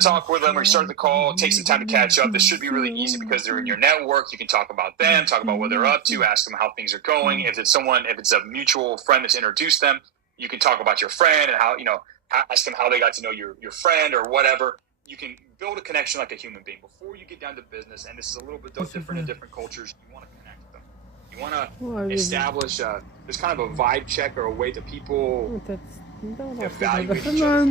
to talk with them or you start the call, take some time to catch up. This should be really easy because they're in your network. You can talk about them, talk about what they're up to, ask them how things are going. If it's a mutual friend that's introduced them, you can talk about your friend and how, ask them how they got to know your friend or whatever. You can build a connection like a human being before you get down to business. And this is a little bit different in different cultures. You want to connect with them. You want to establish there's kind of a vibe check or a way that people evaluate each other.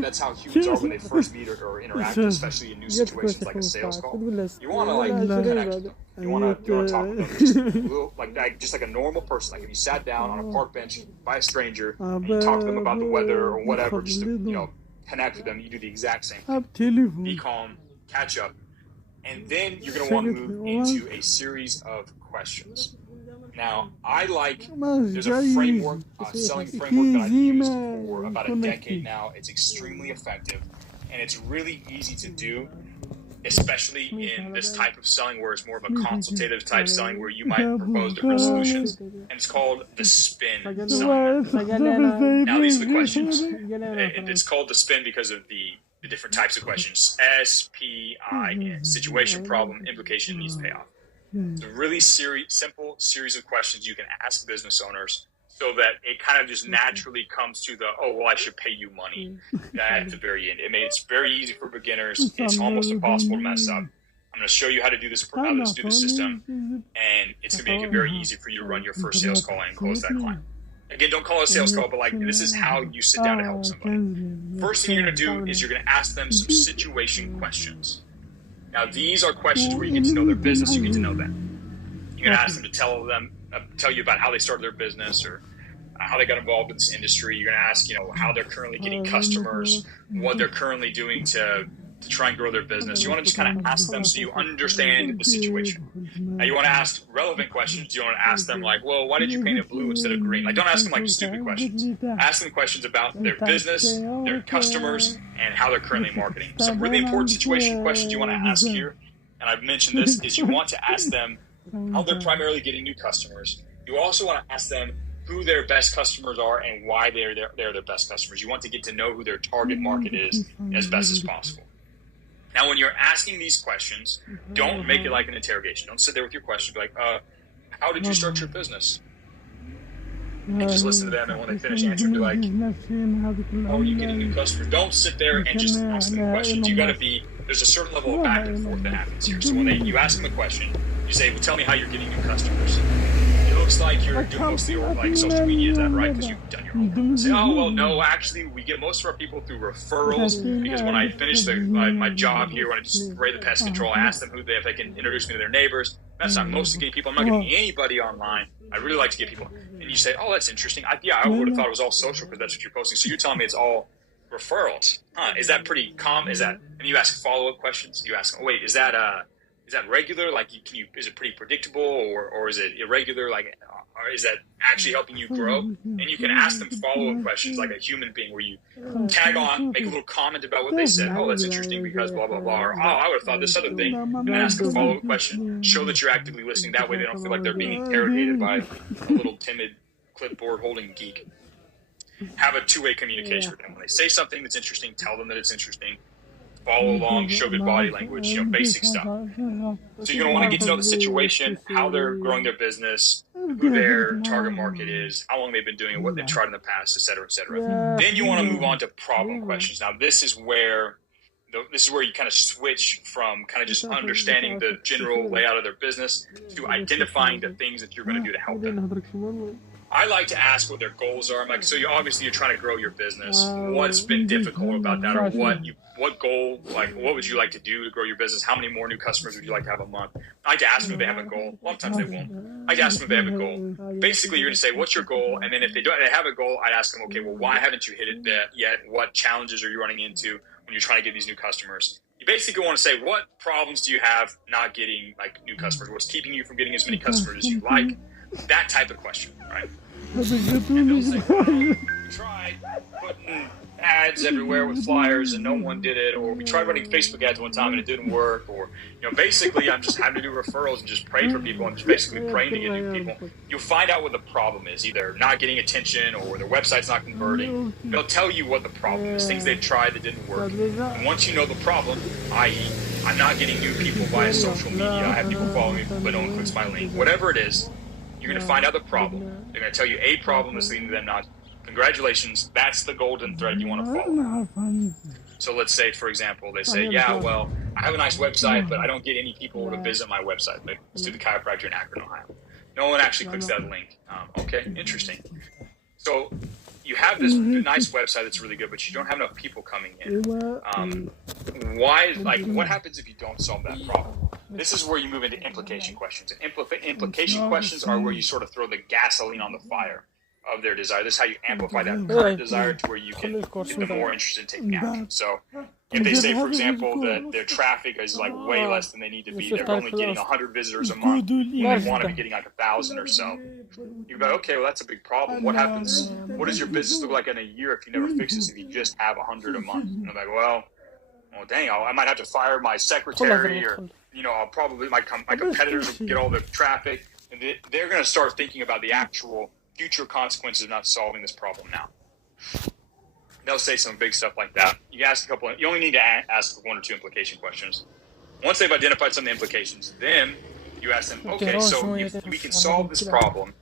That's how humans are when they first meet or interact, especially in new situations like a sales call. You want to connect with them. You want to talk with them just like a normal person. Like if you sat down on a park bench by a stranger and you talk to them about the weather or whatever, just to connect with them, you do the exact same thing. Be calm, catch up, and then you're going to want to move into a series of questions. Now, there's a framework, selling framework that I've used for about a decade now. It's extremely effective, and it's really easy to do, especially in this type of selling where it's more of a consultative type selling where you might propose different solutions, and it's called the spin selling. Now, these are the questions. It's called the spin because of the different types of questions. SPIN, situation, problem, implication, needs, payoff. It's a really simple series of questions you can ask business owners so that it kind of just naturally comes to I should pay you money at the very end. It's very easy for beginners. It's almost impossible to mess up. I'm going to show you how to do this, how to do the system, and it's going to make it very easy for you to run your first sales call and close that client. Again, don't call it a sales call, but this is how you sit down to help somebody. First thing you're going to do is you're going to ask them some situation questions. Now, these are questions where you get to know their business, you get to know them. You're going to ask them to tell you about how they started their business or how they got involved in this industry. You're going to ask, how they're currently getting customers, what they're currently doing to try and grow their business. You want to just kind of ask them so you understand the situation. Now, you want to ask relevant questions. You want to ask them why did you paint it blue instead of green? Don't ask them stupid questions. Ask them questions about their business, their customers, and how they're currently marketing. Some really important situation questions you want to ask here, and I've mentioned this, is you want to ask them how they're primarily getting new customers. You also want to ask them who their best customers are and why they're their best customers. You want to get to know who their target market is as best as possible. Now, when you're asking these questions, don't make it like an interrogation. Don't sit there with your question. Be like, how did you start your business? And just listen to them, and when they finish answering, be like, how are you getting new customers? Don't sit there and just ask them questions. There's a certain level of back and forth that happens here. So when you ask them a question, you say, well, tell me how you're getting new customers. It looks like you're doing most of your social media, is that right? Because you've done your homework. Say, no, actually, we get most of our people through referrals, because when I finish my job here, when I just spray the pest control, I ask them if they can introduce me to their neighbors. That's not most of getting people. I'm not getting anybody online. I really like to get people. And you say, that's interesting. I would have thought it was all social because that's what you're posting. So you're telling me it's all referrals. Is that pretty common? And you ask follow-up questions. You ask, is that regular? Is it pretty predictable, or is it irregular? Or is that actually helping you grow? And you can ask them follow-up questions like a human being, where you tag on, make a little comment about what they said. That's interesting because blah, blah, blah. Or, I would have thought this other thing. And then ask a follow-up question. Show that you're actively listening. That way they don't feel like they're being interrogated by a little timid clipboard-holding geek. Have a two-way communication with them. When they say something that's interesting, tell them that it's interesting. Follow along, show good body language, basic stuff. So you're going to want to get to know the situation, how they're growing their business, who their target market is, how long they've been doing it, what they've tried in the past, et cetera, et cetera. Then you want to move on to problem questions. Now, this is where you kind of switch from kind of just understanding the general layout of their business to identifying the things that you're going to do to help them. I like to ask what their goals are. You're trying to grow your business. What's been difficult about that, or what goal, what would you like to do to grow your business? How many more new customers would you like to have a month? I like to ask them if they have a goal. A lot of times they won't. I like to ask them if they have a goal. Basically, you're going to say, what's your goal? And then if they have a goal, I'd ask them, okay, well, why haven't you hit it yet? What challenges are you running into when you're trying to get these new customers? You basically want to say, what problems do you have not getting new customers? What's keeping you from getting as many customers as you like? That type of question, right? And they'll say, we tried putting ads everywhere with flyers and no one did it, or we tried running Facebook ads one time and it didn't work, or basically I'm just having to do referrals and just pray for people and just basically praying to get new people. You'll find out what the problem is, either not getting attention or their website's not converting. They'll tell you what the problem is, things they've tried that didn't work. And once you know the problem, i.e. I'm not getting new people via social media, I have people following me but no one clicks my link, whatever it is, you're going to find out the problem. They're going to tell you a problem that's leading to them not. Congratulations, that's the golden thread you want to follow. So let's say, for example, they say, yeah, well, I have a nice website, but I don't get any people to visit my website. Let's do the chiropractor in Akron, Ohio. No one actually clicks that link. Okay, interesting. So you have this nice website that's really good, but you don't have enough people coming in. What happens if you don't solve that problem? This is where you move into implication questions. And implication questions are where you sort of throw the gasoline on the fire of their desire. This is how you amplify that current desire to where you can get them more interested in taking action. So if they say, for example, that their traffic is like way less than they need to be, they're only getting 100 visitors a month, when they want to be getting like 1,000 or so, you're like, okay, well, that's a big problem. What happens? What does your business look like in a year if you never fix this, if you just have 100 a month? And I'm like, well, dang, I might have to fire my secretary, or I'll probably my competitors will get all the traffic, and they're going to start thinking about the actual future consequences of not solving this problem now. They'll say some big stuff like that. You only need to ask one or two implication questions. Once they've identified some of the implications, then you ask them, okay, so if we can solve this problem,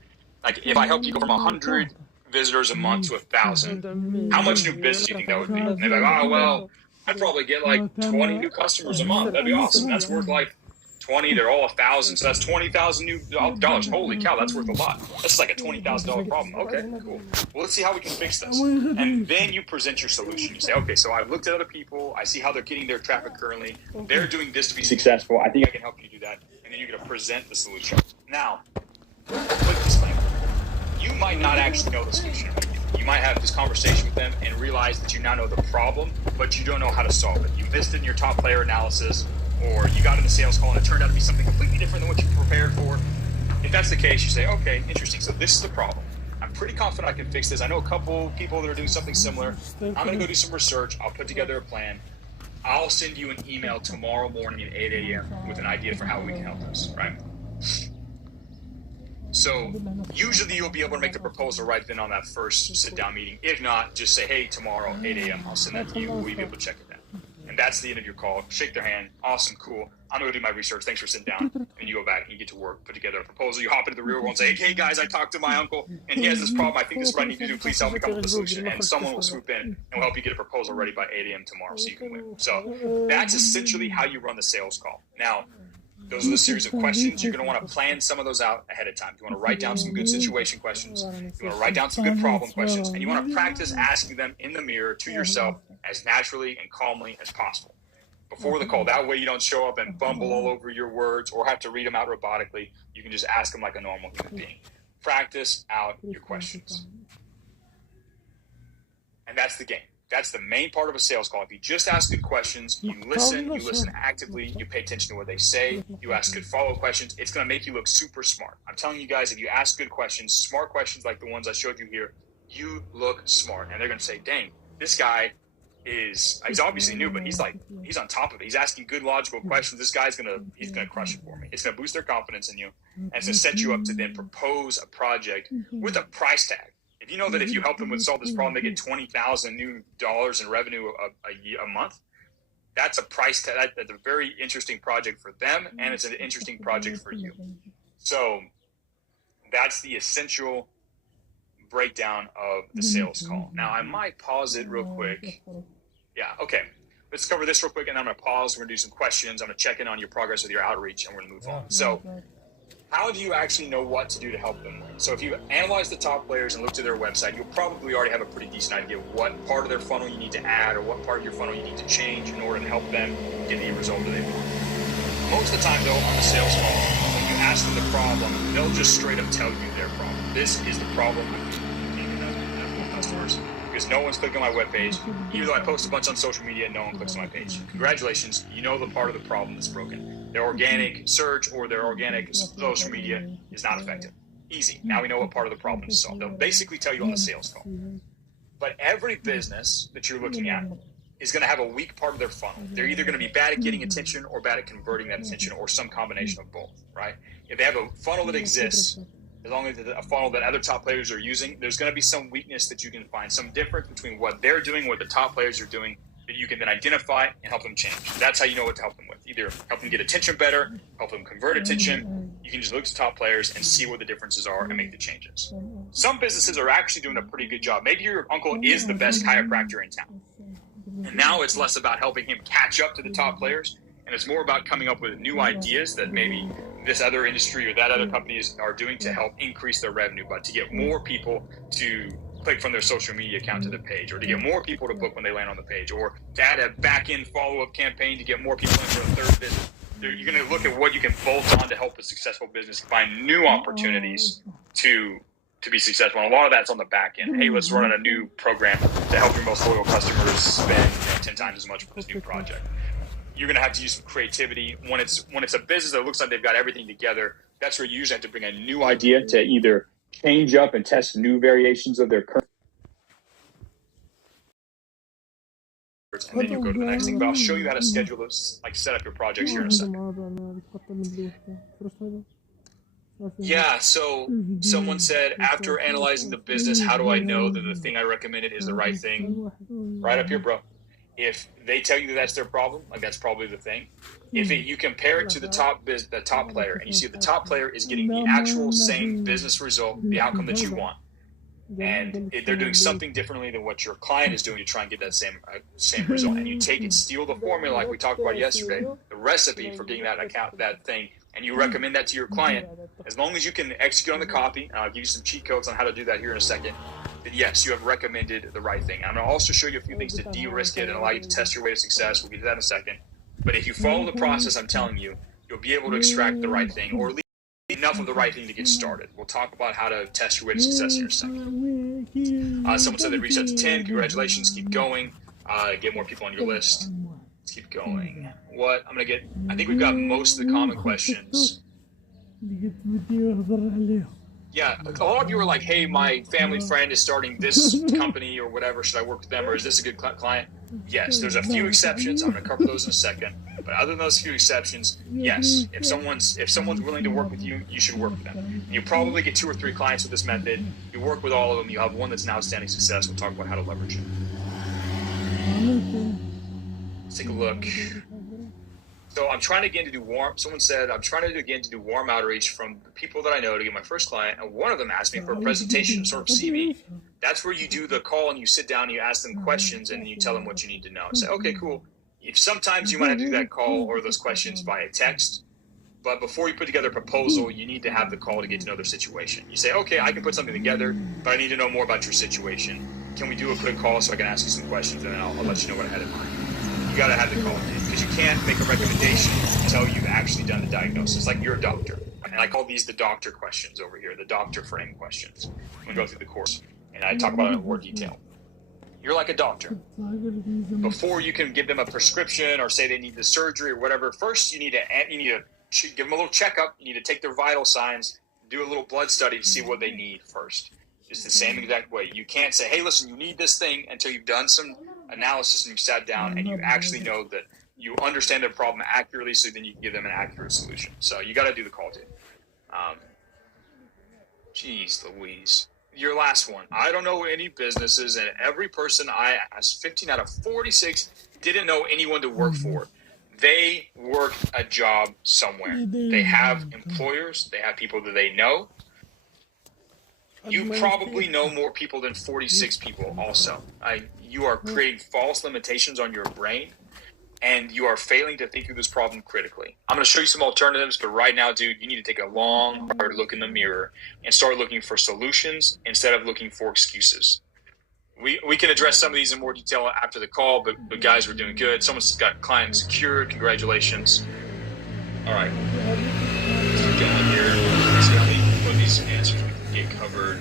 like if I help you go from 100 visitors a month to 1,000, how much new business do you think that would be? And they're like, oh, well, I'd probably get like 20 new customers a month. That'd be awesome. That's worth like 20, they're all 1,000, so that's $20,000 new dollars. Holy cow, that's worth a lot. That's like a $20,000 problem. Okay, cool. Well, let's see how we can fix this. And then you present your solution. You say, okay, so I've looked at other people. I see how they're getting their traffic currently. They're doing this to be successful. I think I can help you do that. And then you're going to present the solution. Now, quick disclaimer. You might not actually know the solution. You might have this conversation with them and realize that you now know the problem, but you don't know how to solve it. You missed it in your top player analysis, or you got in the sales call and it turned out to be something completely different than what you prepared for. If that's the case, you say, okay, interesting. So this is the problem. I'm pretty confident I can fix this. I know a couple people that are doing something similar. I'm going to go do some research. I'll put together a plan. I'll send you an email tomorrow morning at 8 a.m. with an idea for how we can help this, right? So usually you'll be able to make the proposal right then on that first sit-down meeting. If not, just say, hey, tomorrow, 8 a.m., I'll send that to you. Will you be able to check it out? And that's the end of your call. Shake their hand. Awesome, cool. I'm going to do my research. Thanks for sitting down. And you go back and you get to work, put together a proposal. You hop into the real world and say, hey, guys, I talked to my uncle, and he has this problem. I think this is what I need to do. Please help me come up with a solution. And someone will swoop in and will help you get a proposal ready by 8 a.m. tomorrow so you can win. So that's essentially how you run the sales call. Now, those are the series of questions. You're going to want to plan some of those out ahead of time. You want to write down some good situation questions. You want to write down some good problem questions. And you want to practice asking them in the mirror to yourself as naturally and calmly as possible before the call. That way you don't show up and bumble all over your words or have to read them out robotically. You can just ask them like a normal human being. Practice out your questions. And that's the game. That's the main part of a sales call. If you just ask good questions, you listen actively, you pay attention to what they say, you ask good follow-up questions, it's going to make you look super smart. I'm telling you guys, if you ask good questions, smart questions like the ones I showed you here, you look smart. And they're going to say, dang, this guy he's obviously new, but he's on top of it. He's asking good logical questions. This guy's he's gonna crush it for me. It's gonna boost their confidence in you, and it's gonna set you up to then propose a project with a price tag. If you know that if you help them solve this problem, they get $20,000 new dollars in revenue a month. That's a price tag. That's a very interesting project for them, and it's an interesting project for you. So that's the essential breakdown of the sales call. Now I might pause it real quick. Yeah, okay. Let's cover this real quick, and I'm going to pause. We're going to do some questions. I'm going to check in on your progress with your outreach, and we're going to move on. So how do you actually know what to do to help them win? So if you analyze the top players and look to their website, you'll probably already have a pretty decent idea of what part of their funnel you need to add or what part of your funnel you need to change in order to help them get the result that they want. Most of the time, though, on the sales call, when you ask them the problem, they'll just straight up tell you their problem. This is the problem I'm with customers because no one's clicking on my webpage. Even though I post a bunch on social media, no one clicks on my page. Congratulations, you know the part of the problem that's broken. Their organic search or their organic social media is not effective. Easy. Now we know what part of the problem is solved. They'll basically tell you on the sales call. But every business that you're looking at is going to have a weak part of their funnel. They're either going to be bad at getting attention or bad at converting that attention, or some combination of both, right? If they have a funnel that exists, as long as it's a funnel that other top players are using, there's going to be some weakness that you can find, some difference between what they're doing, what the top players are doing, that you can then identify and help them change. That's how you know what to help them with. Either help them get attention better, help them convert attention. You can just look at the top players and see what the differences are and make the changes. Some businesses are actually doing a pretty good job. Maybe your uncle is the best chiropractor in town. And now it's less about helping him catch up to the top players, and it's more about coming up with new ideas that maybe this other industry or that other companies are doing to help increase their revenue, but to get more people to click from their social media account to the page, or to get more people to book when they land on the page, or to add a back-end follow-up campaign to get more people into a third visit. You're going to look at what you can bolt on to help a successful business find new opportunities to be successful. And a lot of that's on the back end. Hey, let's run a new program to help your most loyal customers spend 10 times as much for this new project. You're going to have to use some creativity. When it's a business that looks like they've got everything together, that's where you usually have to bring a new idea to either change up and test new variations of their current, and then you go to the next thing. But I'll show you how to schedule this, like set up your projects here in a second. Yeah, so someone said, after analyzing the business, how do I know that the thing I recommended is the right thing? Right up here, bro. If they tell you that that's their problem, like that's probably the thing. If you compare it to the top player, and you see the top player is getting the actual same business result, the outcome that you want, and they're doing something differently than what your client is doing to try and get that same result, and you take and steal the formula like we talked about yesterday, the recipe for getting that thing, and you recommend that to your client, as long as you can execute on the copy, and I'll give you some cheat codes on how to do that here in a second, then yes, you have recommended the right thing. I'm going to also show you a few things to de-risk it and allow you to test your way to success. We'll get to that in a second. But if you follow the process I'm telling you, you'll be able to extract the right thing, or at least enough of the right thing to get started. We'll talk about how to test your way to success here in a second. Someone said they reached out to 10. Congratulations. Keep going. Get more people on your list. Let's keep going. I think we've got most of the common questions. Yeah, a lot of you are like, hey, my family friend is starting this company or whatever. Should I work with them, or is this a good client? Yes, there's a few exceptions. I'm going to cover those in a second. But other than those few exceptions, yes, if someone's willing to work with you, you should work with them. And you probably get 2 or 3 clients with this method. You work with all of them. You have one that's an outstanding success. We'll talk about how to leverage it. Let's take a look. So I'm trying again to do someone said, I'm trying to do warm outreach from the people that I know to get my first client. And one of them asked me for a presentation, sort of CV. That's where you do the call and you sit down and you ask them questions and you tell them what you need to know. Say, okay, cool. If sometimes you might have to do that call or those questions via text, but before you put together a proposal, you need to have the call to get to know their situation. You say, okay, I can put something together, but I need to know more about your situation. Can we do a quick call so I can ask you some questions, and then I'll let you know what I had in mind. You got to have the call, because you can't make a recommendation until you've actually done the diagnosis. Like, you're a doctor, and I call these the doctor questions over here, the doctor frame questions. I'm going to go through the course, and I talk about it in more detail. You're like a doctor. Before you can give them a prescription or say they need the surgery or whatever, first you need to give them a little checkup. You need to take their vital signs, do a little blood study to see what they need first. It's the same exact way. You can't say, hey, listen, you need this thing until you've done some analysis and you've sat down and you actually know that you understand their problem accurately, so then you can give them an accurate solution. So you got to do the call, dude. Jeez Louise. Your last one. I don't know any businesses, and every person I asked, 15 out of 46, didn't know anyone to work for. They work a job somewhere. They have employers. They have people that they know. You probably know more people than 46 people also. You are creating false limitations on your brain, and you are failing to think through this problem critically. I'm going to show you some alternatives, but right now, dude, you need to take a long, hard look in the mirror and start looking for solutions instead of looking for excuses. We can address some of these in more detail after the call, but guys, we're doing good. Someone's got client secured. Congratulations. All right. Let's keep going here. Let's see how many of these answers we can get covered.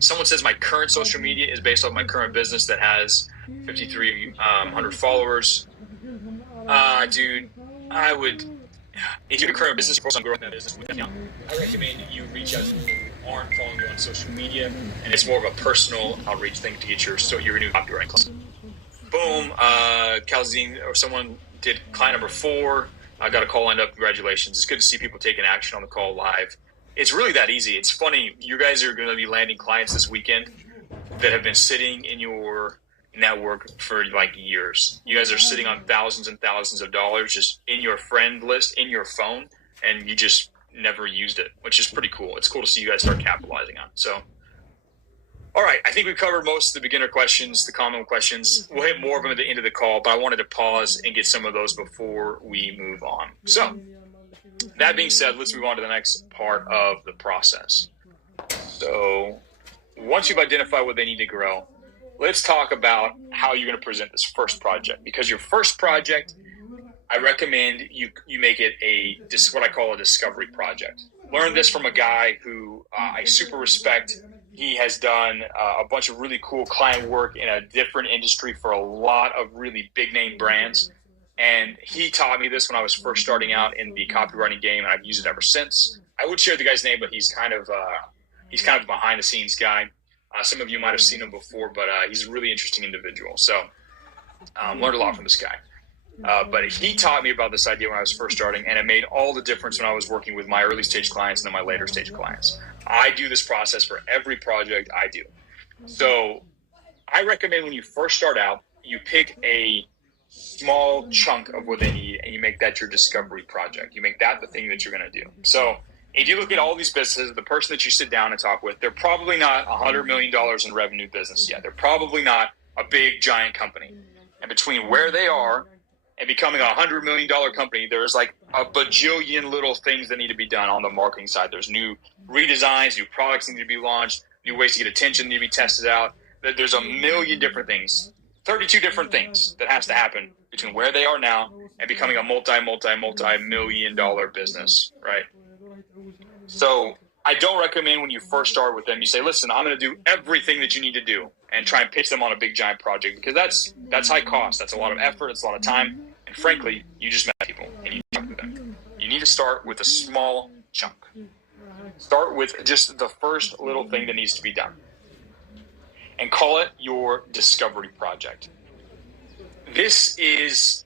Someone says my current social media is based off my current business that has 5,300 followers. Dude, if you're a current business person growing that business with them, I recommend you reach out to aren't following you on social media, and it's more of a personal outreach thing to get your new copywriting class. Boom, Calzine or someone did client number 4. I got a call lined up. Congratulations. It's good to see people taking action on the call live. It's really that easy. It's funny. You guys are going to be landing clients this weekend that have been sitting in your network for like years. You guys are sitting on thousands and thousands of dollars just in your friend list, in your phone, and you just never used it, which is pretty cool. It's cool to see you guys start capitalizing on. So, all right, I think we covered most of the beginner questions, the common questions. We'll hit more of them at the end of the call, but I wanted to pause and get some of those before we move on. So, that being said, let's move on to the next part of the process. So, once you've identified what they need to grow, let's talk about how you're going to present this first project. Because your first project, I recommend you make it what I call a discovery project. Learned this from a guy who I super respect. He has done a bunch of really cool client work in a different industry for a lot of really big name brands. And he taught me this when I was first starting out in the copywriting game, and I've used it ever since. I would share the guy's name, but he's kind of a behind the scenes guy. Some of you might have seen him before, but he's a really interesting individual. So learned a lot from this guy. But he taught me about this idea when I was first starting, and it made all the difference when I was working with my early stage clients and then my later stage clients. I do this process for every project I do. So I recommend when you first start out, you pick a small chunk of what they need and you make that your discovery project. You make that the thing that you're going to do. So if you look at all these businesses, the person that you sit down and talk with, they're probably not $100 million in revenue business yet. They're probably not a big giant company. And between where they are and becoming a $100 million company, there's like a bajillion little things that need to be done on the marketing side. There's new redesigns, new products need to be launched, new ways to get attention need to be tested out. There's a million different things, 32 different things that has to happen between where they are now and becoming a multi-million dollar business, right? So I don't recommend when you first start with them, you say, listen, I'm going to do everything that you need to do and try and pitch them on a big giant project, because that's high cost. That's a lot of effort. It's a lot of time. And frankly, you just met people and you talk to them. You need to start with a small chunk. Start with just the first little thing that needs to be done and call it your discovery project. This is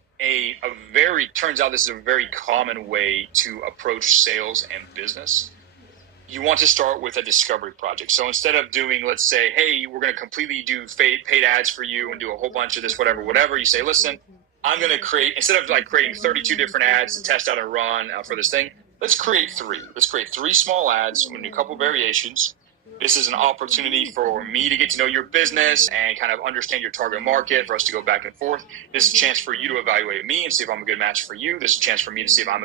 turns out this is a very common way to approach sales and business. You want to start with a discovery project. So instead of doing, let's say, hey, we're going to completely do paid ads for you and do a whole bunch of this, whatever, you say, listen, I'm going to create, instead of like creating 32 different ads to test out and run for this thing, let's create 3. Let's create 3 small ads. We're going to do a couple variations. This is an opportunity for me to get to know your business and kind of understand your target market, for us to go back and forth. This is a chance for you to evaluate me and see if I'm a good match for you. This is a chance for me to see if I'm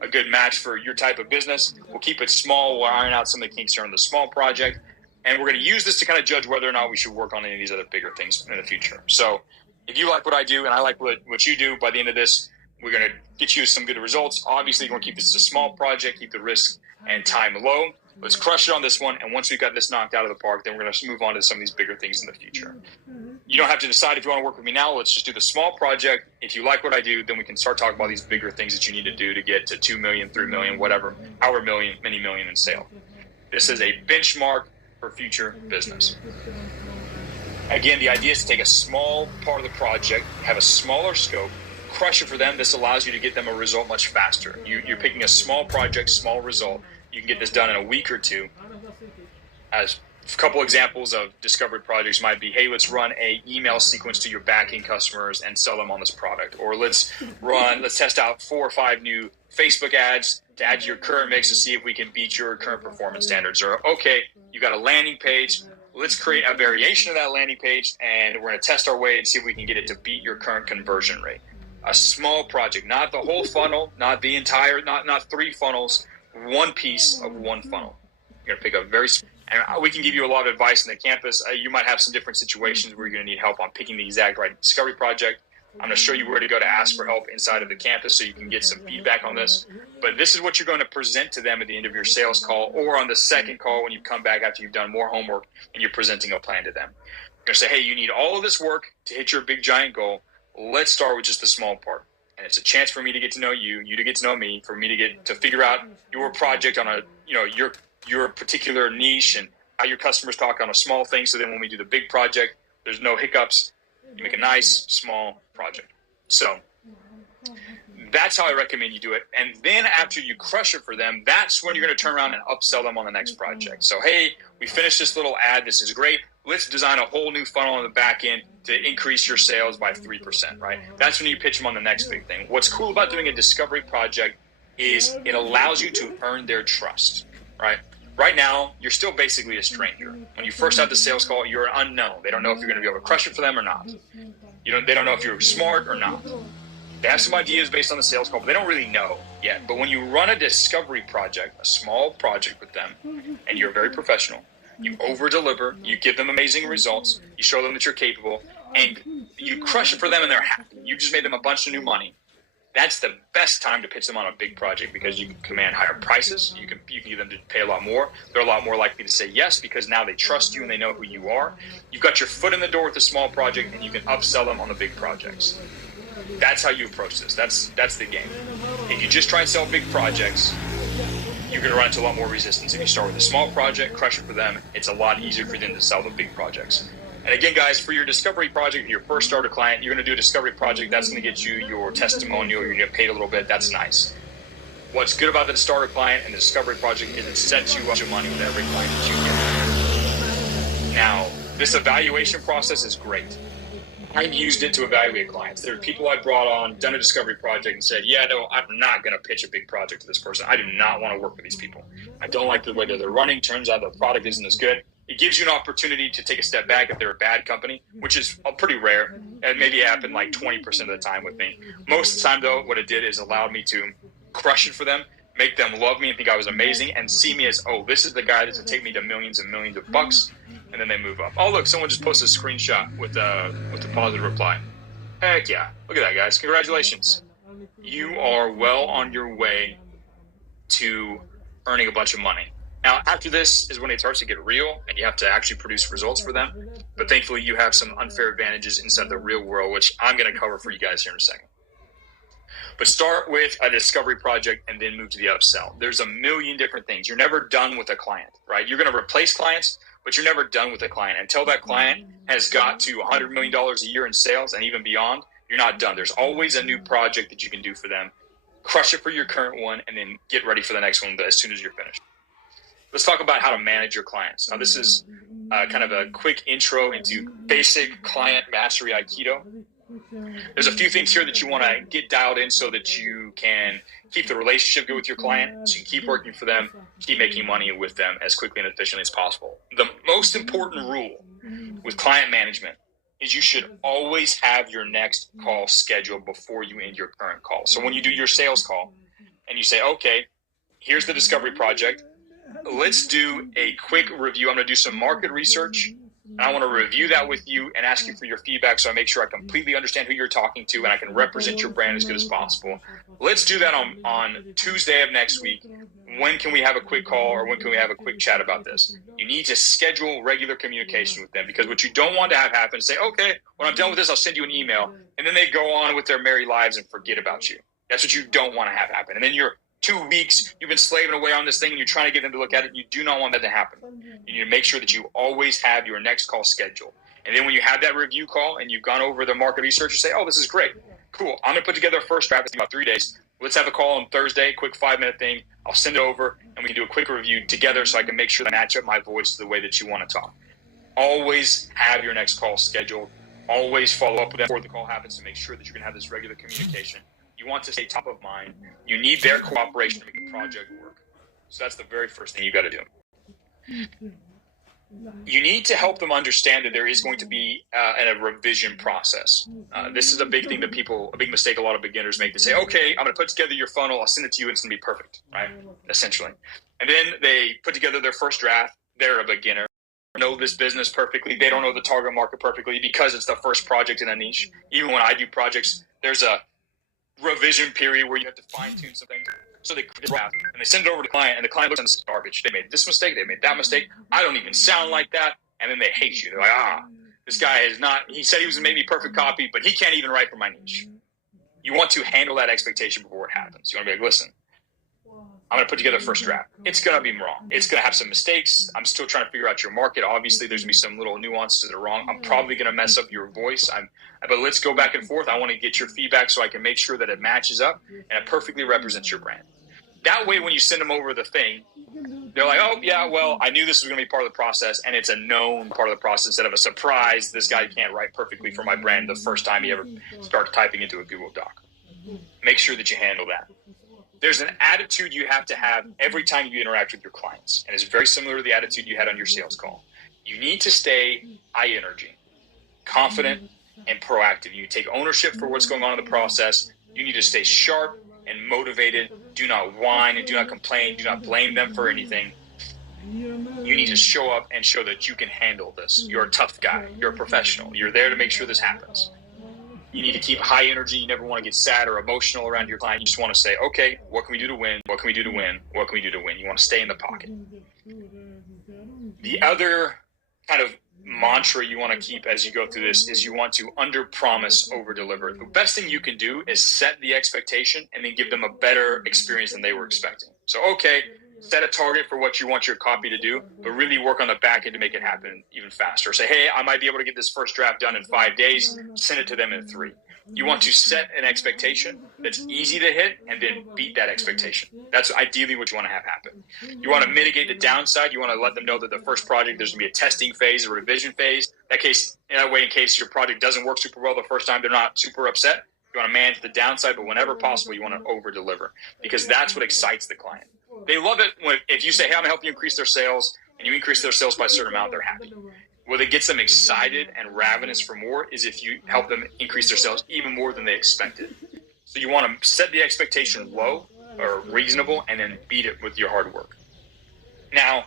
a good match for your type of business. We'll keep it small. We'll iron out some of the kinks here on the small project. And we're going to use this to kind of judge whether or not we should work on any of these other bigger things in the future. So if you like what I do and I like what you do, by the end of this, we're going to get you some good results. Obviously, we're going to keep this a small project, keep the risk and time low. Let's crush it on this one. And once we've got this knocked out of the park, then we're going to move on to some of these bigger things in the future. You don't have to decide if you want to work with me now. Let's just do the small project. If you like what I do, then we can start talking about these bigger things that you need to do to get to 2 million, 3 million, whatever, however many million in sale. This is a benchmark for future business. Again, the idea is to take a small part of the project, have a smaller scope, crush it for them. This allows you to get them a result much faster. You're picking a small project, small result. You can get this done in a week or 2. As a couple examples of discovery projects might be, hey, let's run a email sequence to your backing customers and sell them on this product. Or let's test out 4 or 5 new Facebook ads to add to your current mix to see if we can beat your current performance standards. Or, okay, you got a landing page. Let's create a variation of that landing page, and we're going to test our way and see if we can get it to beat your current conversion rate. A small project, not the whole funnel, not the entire, not 3 funnels, one piece of one funnel. You're going to pick a and we can give you a lot of advice in the campus. You might have some different situations where you're going to need help on picking the exact right discovery project. I'm going to show you where to go to ask for help inside of the campus so you can get some feedback on this. But this is what you're going to present to them at the end of your sales call, or on the second call when you come back after you've done more homework and you're presenting a plan to them. You're going to say, hey, you need all of this work to hit your big giant goal. Let's start with just the small part. And it's a chance for me to get to know you, you to get to know me, for me to get to figure out your project on your your particular niche and how your customers talk on a small thing. So then when we do the big project, there's no hiccups. You make a nice, small project. So that's how I recommend you do it. And then after you crush it for them, that's when you're going to turn around and upsell them on the next project. So, hey, we finished this little ad. This is great. Let's design a whole new funnel on the back end to increase your sales by 3%, right? That's when you pitch them on the next big thing. What's cool about doing a discovery project is it allows you to earn their trust, right? Right now, you're still basically a stranger. When you first have the sales call, you're unknown. They don't know if you're going to be able to crush it for them or not. They don't know if you're smart or not. They have some ideas based on the sales call, but they don't really know yet. But when you run a discovery project, a small project with them, and you're very professional, you over-deliver, you give them amazing results, you show them that you're capable, and you crush it for them and they're happy. You just made them a bunch of new money. That's the best time to pitch them on a big project because you can command higher prices. You can get them to pay a lot more. They're a lot more likely to say yes because now they trust you and they know who you are. You've got your foot in the door with a small project and you can upsell them on the big projects. That's how you approach this. That's the game. If you just try and sell big projects, you're going to run into a lot more resistance. If you start with a small project, crush it for them, it's a lot easier for them to sell the big projects. And again, guys, for your discovery project, your first starter client, you're going to do a discovery project. That's going to get you your testimonial. You're going to get paid a little bit. That's nice. What's good about the starter client and the discovery project is it sets you up to money with every client that you get. Now, this evaluation process is great. I've used it to evaluate clients. There are people I brought on, done a discovery project, and said, yeah, no, I'm not going to pitch a big project to this person. I do not want to work with these people. I don't like the way that they're running. Turns out the product isn't as good. It gives you an opportunity to take a step back if they're a bad company, which is pretty rare. And maybe it happened like 20% of the time with me. Most of the time, though, what it did is allowed me to crush it for them, make them love me and think I was amazing, and see me as, oh, this is the guy that's going to take me to millions and millions of bucks. And then they move up. Oh, look, someone just posted a screenshot with a positive reply. Heck yeah. Look at that, guys. Congratulations. You are well on your way to earning a bunch of money. Now, after this is when it starts to get real and you have to actually produce results for them. But thankfully, you have some unfair advantages inside the real world, which I'm going to cover for you guys here in a second. But start with a discovery project and then move to the upsell. There's a million different things. You're never done with a client, right? You're going to replace clients, but you're never done with a client. Until that client has got to $100 million a year in sales and even beyond, you're not done. There's always a new project that you can do for them. Crush it for your current one and then get ready for the next one as soon as you're finished. Let's talk about how to manage your clients. Now, this is kind of a quick intro into basic client mastery Aikido. There's a few things here that you want to get dialed in so that you can keep the relationship good with your client, so you can keep working for them, keep making money with them as quickly and efficiently as possible. The most important rule with client management is you should always have your next call scheduled before you end your current call. So when you do your sales call and you say, okay, here's the discovery project, let's do a quick review. I'm going to do some market research. And I want to review that with you and ask you for your feedback so I make sure I completely understand who you're talking to and I can represent your brand as good as possible. Let's do that on Tuesday of next week. When can we have a quick call or when can we have a quick chat about this? You need to schedule regular communication with them because what you don't want to have happen is say, okay, when I'm done with this, I'll send you an email. And then they go on with their merry lives and forget about you. That's what you don't want to have happen. And then you're 2 weeks, you've been slaving away on this thing and you're trying to get them to look at it. You do not want that to happen. You need to make sure that you always have your next call scheduled. And then when you have that review call and you've gone over the market research, you say, oh, this is great. Cool. I'm going to put together a first draft in about 3 days. Let's have a call on Thursday, quick 5-minute thing. I'll send it over and we can do a quick review together so I can make sure that I match up my voice to the way that you want to talk. Always have your next call scheduled. Always follow up with them before the call happens to make sure that you can have this regular communication. You want to stay top of mind. You need their cooperation to make the project work. So that's the very first thing you got to do. You need to help them understand that there is going to be a revision process. This is a big thing that a big mistake a lot of beginners make. They say, okay, I'm going to put together your funnel. I'll send it to you. And it's going to be perfect, right? Essentially. And then they put together their first draft. They're a beginner. Know this business perfectly. They don't know the target market perfectly because it's the first project in a niche. Even when I do projects, there's a revision period where you have to fine-tune some things. So they draft and they send it over to the client, and the client looks at this garbage. They made this mistake, they made that mistake. I don't even sound like that. And then they hate you. They're like, this guy is not, he said he was maybe perfect copy, but he can't even write for my niche. You want to handle that expectation before it happens. You want to be like, listen, I'm going to put together a first draft. It's going to be wrong. It's going to have some mistakes. I'm still trying to figure out your market. Obviously, there's going to be some little nuances that are wrong. I'm probably going to mess up your voice. But let's go back and forth. I want to get your feedback so I can make sure that it matches up and it perfectly represents your brand. That way, when you send them over the thing, they're like, oh, yeah, well, I knew this was going to be part of the process, and it's a known part of the process instead of a surprise. This guy can't write perfectly for my brand the first time he ever starts typing into a Google Doc. Make sure that you handle that. There's an attitude you have to have every time you interact with your clients, and it's very similar to the attitude you had on your sales call. You need to stay high energy, confident, and proactive. You take ownership for what's going on in the process. You need to stay sharp and motivated. Do not whine and do not complain. Do not blame them for anything. You need to show up and show that you can handle this. You're a tough guy. You're a professional. You're there to make sure this happens. You need to keep high energy. You never want to get sad or emotional around your client. You just want to say, okay, what can we do to win? What can we do to win? What can we do to win? You want to stay in the pocket. The other kind of mantra you want to keep as you go through this is you want to under-promise, over-deliver. The best thing you can do is set the expectation and then give them a better experience than they were expecting. So, okay, set a target for what you want your copy to do, but really work on the back end to make it happen even faster. Say, hey, I might be able to get this first draft done in 5 days. Send it to them in 3. You want to set an expectation that's easy to hit and then beat that expectation. That's ideally what you want to have happen. You want to mitigate the downside. You want to let them know that the first project, there's going to be a testing phase, a revision phase. That way, in case your project doesn't work super well the first time, they're not super upset. You want to manage the downside, but whenever possible, you want to over-deliver because that's what excites the client. They love it if you say, hey, I'm going to help you increase their sales, and you increase their sales by a certain amount, they're happy. What it gets them excited and ravenous for more is if you help them increase their sales even more than they expected. So you want to set the expectation low or reasonable and then beat it with your hard work. Now,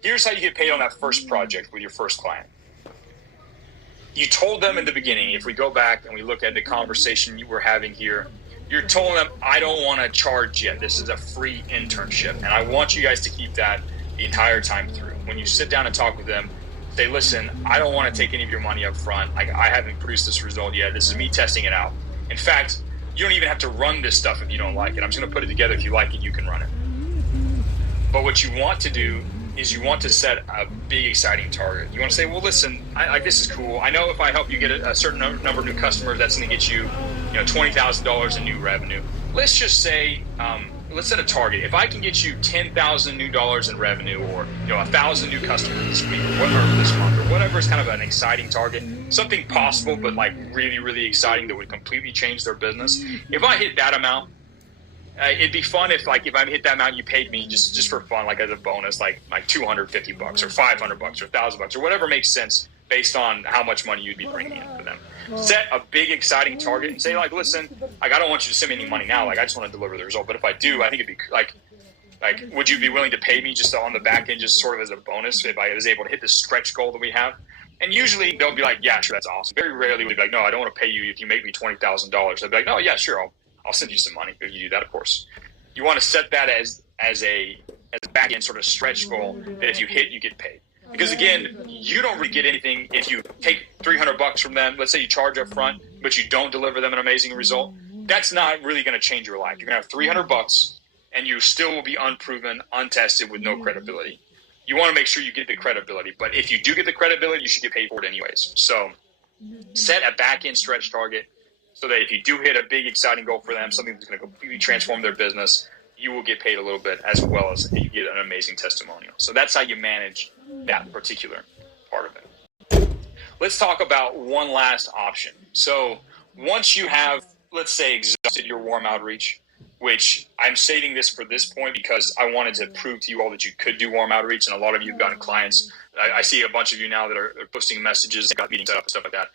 here's how you get paid on that first project with your first client. You told them in the beginning, if we go back and we look at the conversation you were having here, you're telling them, I don't want to charge yet. This is a free internship. And I want you guys to keep that the entire time through. When you sit down and talk with them, say, listen, I don't want to take any of your money up front. I haven't produced this result yet. This is me testing it out. In fact, you don't even have to run this stuff if you don't like it. I'm just going to put it together. If you like it, you can run it. But what you want to do is you want to set a big, exciting target. You want to say, well, listen, this is cool. I know if I help you get a certain number of new customers, that's going to get you, $20,000 in new revenue. Let's just say, let's set a target. If I can get you $10,000 new dollars in revenue, or 1,000 new customers this week, or this month, or whatever is kind of an exciting target, something possible but like really, really exciting that would completely change their business. If I hit that amount, it'd be fun if I hit that amount, you paid me just for fun, like as a bonus, like $250 or $500 or $1,000 or whatever makes sense based on how much money you'd be bringing in for them. Set a big, exciting target and say, listen, I don't want you to send me any money now. I just want to deliver the result. But if I do, I think it'd be would you be willing to pay me just on the back end, just sort of as a bonus if I was able to hit this stretch goal that we have? And usually they'll be like, yeah, sure, that's awesome. Very rarely would be like, no, I don't want to pay you if you make me $20,000. They'll be like, no, yeah, sure, I'll send you some money if you do that, of course. You want to set that as a back end sort of stretch goal that if you hit, you get paid. Because again, you don't really get anything if you take $300 from them. Let's say you charge up front, but you don't deliver them an amazing result. That's not really going to change your life. You're going to have $300 and you still will be unproven, untested with no credibility. You want to make sure you get the credibility. But if you do get the credibility, you should get paid for it anyways. So set a back end stretch target so that if you do hit a big, exciting goal for them, something that's going to completely transform their business, you will get paid a little bit as well as you get an amazing testimonial. So that's how you manage that particular part of it. Let's talk about one last option. So once you have, let's say, exhausted your warm outreach, which I'm stating this for this point because I wanted to prove to you all that you could do warm outreach, and a lot of you have gotten clients. I see a bunch of you now that are posting messages, got meetings set up and stuff like that.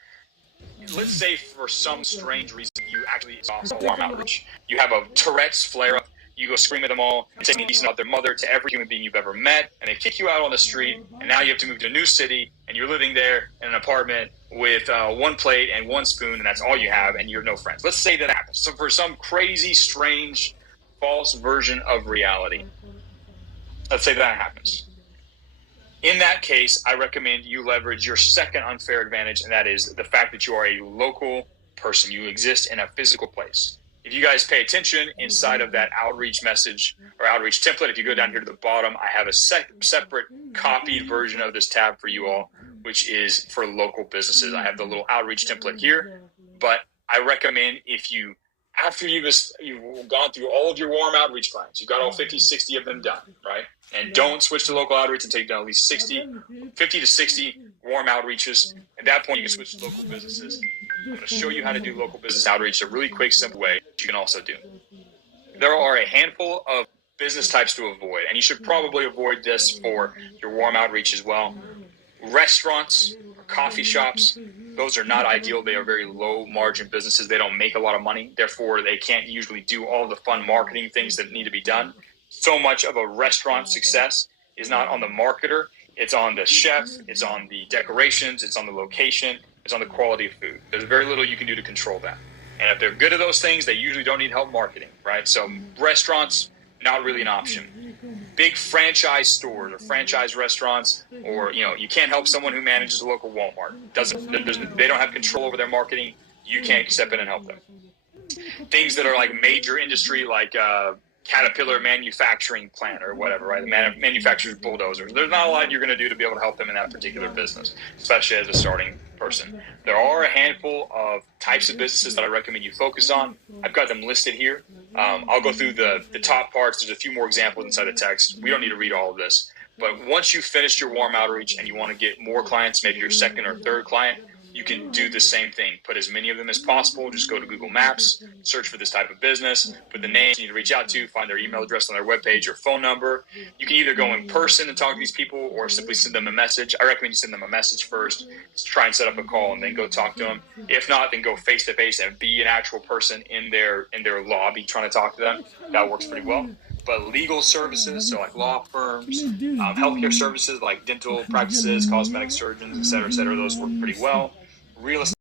Let's say for some strange reason you actually exhaust warm outreach. You have a Tourette's flare-up. You go scream at them all and say decent about their mother to every human being you've ever met, and they kick you out on the street, and now you have to move to a new city, and you're living there in an apartment with one plate and one spoon, and that's all you have, and you have no friends. Let's say that happens. So for some crazy, strange, false version of reality, let's say that happens. In that case, I recommend you leverage your second unfair advantage, and that is the fact that you are a local person. You exist in a physical place. if you guys pay attention inside of that outreach message or outreach template, if you go down here to the bottom, I have a separate copied version of this tab for you all, which is for local businesses. I have the little outreach template here, but I recommend if you, after you've gone through all of your warm outreach clients, you've got all 50, 60 of them done, right? And don't switch to local outreach until you've done at least 50 to 60 warm outreaches. At that point, you can switch to local businesses. I'm going to show you how to do local business outreach a really quick, simple way that you can also do. There are a handful of business types to avoid, and you should probably avoid this for your warm outreach as well. Restaurants, coffee shops, those are not ideal. They are very low margin businesses. They don't make a lot of money. Therefore, they can't usually do all the fun marketing things that need to be done. So much of a restaurant success is not on the marketer. It's on the chef. It's on the decorations. It's on the location. It's on the quality of food. There's very little you can do to control that. And if they're good at those things, they usually don't need help marketing, right? So restaurants, not really an option. Big franchise stores or franchise restaurants, or, you can't help someone who manages a local Walmart. They don't have control over their marketing. You can't step in and help them. Things that are like major industry, like Caterpillar manufacturing plant or whatever, right? The manufacturers bulldozers. There's not a lot you're going to do to be able to help them in that particular business, especially as a starting person. There are a handful of types of businesses that I recommend you focus on. I've got them listed here. I'll go through the top parts. There's a few more examples inside the text. We don't need to read all of this. But once you've finished your warm outreach and you want to get more clients, maybe your second or third client, you can do the same thing. Put as many of them as possible. Just go to Google Maps, search for this type of business, put the names you need to reach out to, find their email address on their webpage or phone number. You can either go in person and talk to these people or simply send them a message. I recommend you send them a message first, try and set up a call and then go talk to them. If not, then go face to face and be an actual person in their lobby trying to talk to them. That works pretty well. But legal services, so like law firms, healthcare services like dental practices, cosmetic surgeons, et cetera, those work pretty well. Real estate